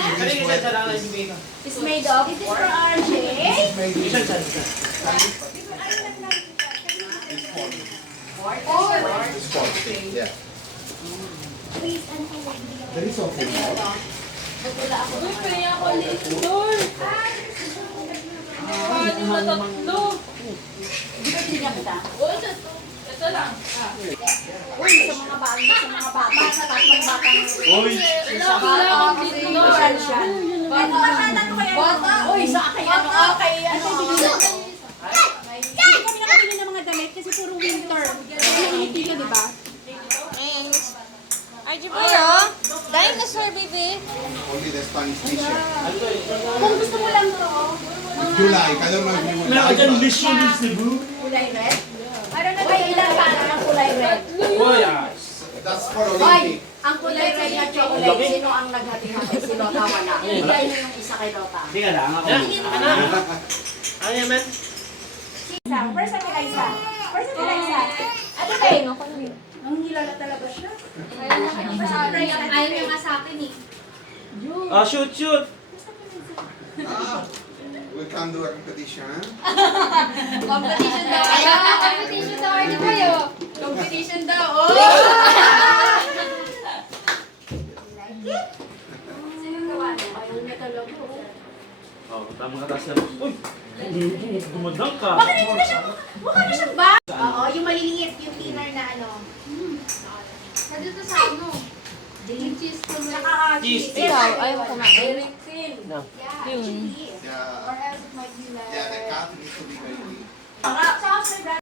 It's made of. This is for RJ. Yeah. There is something more. Uy, kaya ako lindol. Paano na tatlo? Di ba tinigyan kita? Oo, ito lang. Uy, sa mga bata, sa tatlong batang. Uy, kailangan dito. Ito, bata to kaya. Bata. Uy, sa kay ano, kay ano. Hindi kami nakabili ng mga damit kasi puro winter. Mainit dito, di ba? RJ Boyo, dinosaur baby. Only the Spanish t-shirt. Kung gusto mo lang to, July, kada mag-July. kulay red. Ano na kayo ilan pa ang kulay red? That's for Hoy, Olympic. ang kulay red na chocolate, sino ang naghati-hati? Si Lota wala. Ibigay mo yung isa kay Lota. Hindi ka lang ako. Ano yan, man? Isa, first ang Eliza. First ang Eliza. Ano kayo? Ang nilala talaga siya. Ayaw niya nga sa akin eh. Oh, shoot, shoot! We can do a competition. Competition daw. Competition daw, RJ Boyo. Competition daw. Oh! Sino gawa niya? Ayaw niya talaga. Oh, tamang atas na. Uy! Dumadang ka. Bakit hindi na siya? Mukha na siyang ba? Oo, yung maliliit, yung thinner na ano. Dito sa ano? Cheese to Saka Cheese. Ikaw, ayaw ko kumain. Very thin. No. Yeah, Yun. cheese. Yeah. Or else it might be like... Yeah, the cut needs to be very big. Saka Sir Brad,